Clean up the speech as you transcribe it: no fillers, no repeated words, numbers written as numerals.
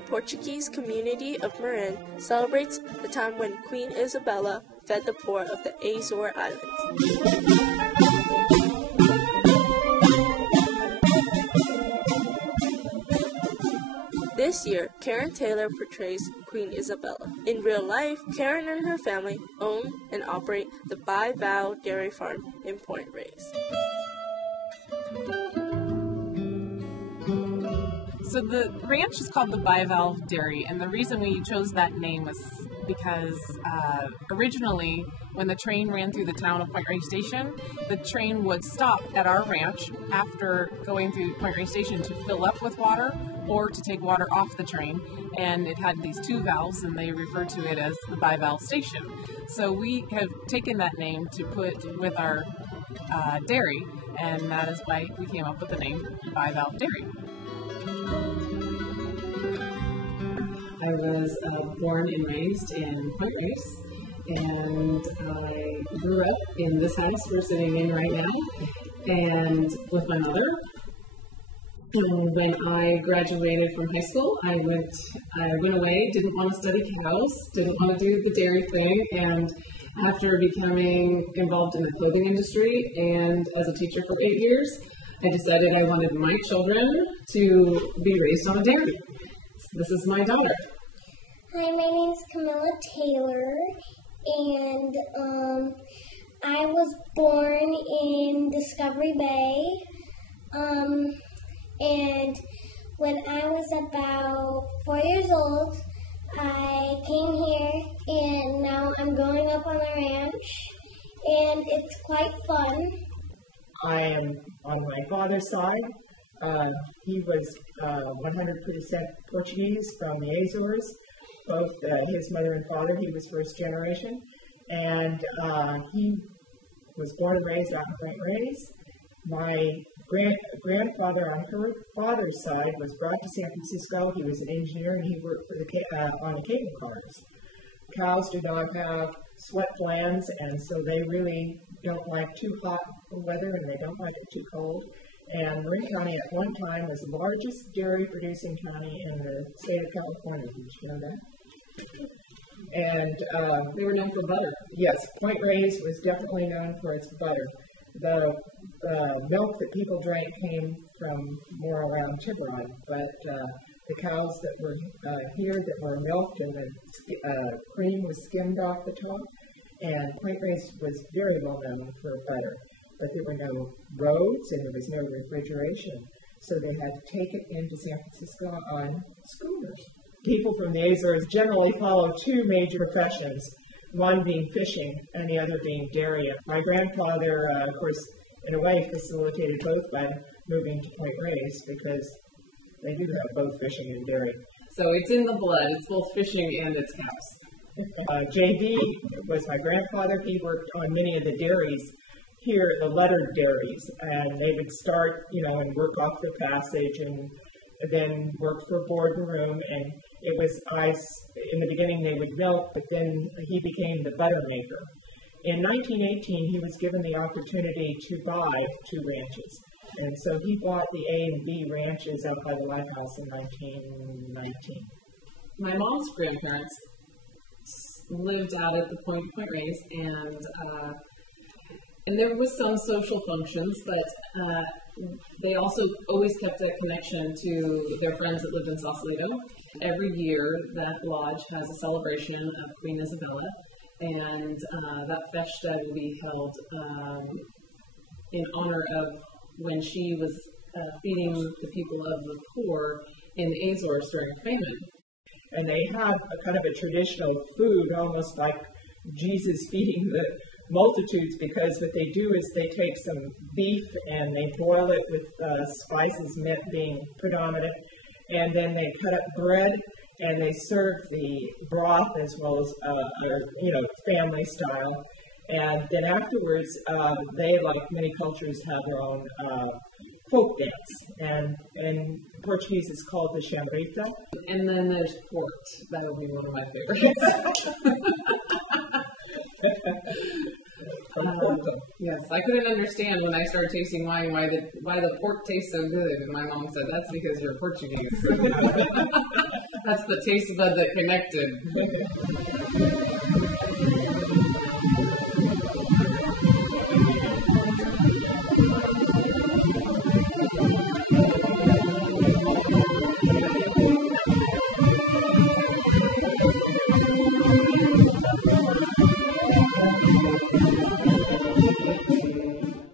The Portuguese community of Marin celebrates the time when Queen Isabella fed the poor of the Azores Islands. This year, Karen Taylor portrays Queen Isabella. In real life, Karen and her family own and operate the Bival Dairy Farm in Point Reyes. So the ranch is called the Bival Dairy, and the reason we chose that name was because originally, when the train ran through the town of Point Reyes Station, the train would stop at our ranch after going through Point Reyes Station to fill up with water or to take water off the train, and it had these two valves, and they referred to it as the Bival Station. So we have taken that name to put with our dairy, and that is why we came up with the name Bival Dairy. I was born and raised in Point Reyes, and I grew up in this house we're sitting in right now, and with my mother. And when I graduated from high school, I went away, didn't want to study cows, didn't want to do the dairy thing, and after becoming involved in the clothing industry and as a teacher for 8 years, I decided I wanted my children to be raised on a dairy. This is my daughter. Hi, my name is Camilla Taylor, and I was born in Discovery Bay, and when I was about 4 years old, I came here, and now I'm growing up on the ranch, and it's quite fun. I am on my father's side. He was 100% Portuguese from the Azores. Both his mother and father, he was first generation. And he was born and raised out in Point Reyes. My grandfather on her father's side was brought to San Francisco. He was an engineer, and he worked for on the cable cars. Cows do not have sweat glands, and so they really don't like too hot weather, and they don't like it too cold. And Marin County at one time was the largest dairy producing county in the state of California. Did you know that? And they were known for butter. Yes, Point Reyes was definitely known for its butter. The milk that people drank came from more around Tiburon, but the cows that were here that were milked and the cream was skimmed off the top, and Point Reyes was very well known for butter. But there were no roads and there was no refrigeration, so they had to take it into San Francisco on schooners. People from the Azores generally follow two major professions, one being fishing and the other being dairy. My grandfather, of course, in a way facilitated both by moving to Point Reyes because they do have both fishing and dairy. So it's in the blood. It's both fishing and it's cows. J.D. was my grandfather. He worked on many of the dairies here, the lettered dairies, and they would start, and work off the passage and then work for board and room, and it was in the beginning they would milk, but then he became the butter maker. In 1918, he was given the opportunity to buy 2 ranches, and so he bought the A and B ranches out by the lighthouse in 1919. My mom's grandparents lived out at the Point Reyes, and there was some social functions, but they also always kept a connection to their friends that lived in Sausalito. Every year, that lodge has a celebration of Queen Isabella, and that festa will be held in honor of when she was feeding the people of the poor in the Azores during a famine. And they have a kind of a traditional food, almost like Jesus feeding the multitudes, because what they do is they take some beef and they boil it with spices, mint being put on it, and then they cut up bread and they serve the broth as well as family style. And then afterwards, they, like many cultures, have their own folk dance, and in Portuguese it's called the chambrita. And then there's port. That would be one of my favorites. Yes, I couldn't understand when I started tasting wine why the pork tastes so good, and my mom said that's because you're Portuguese. That's the taste bud that connected.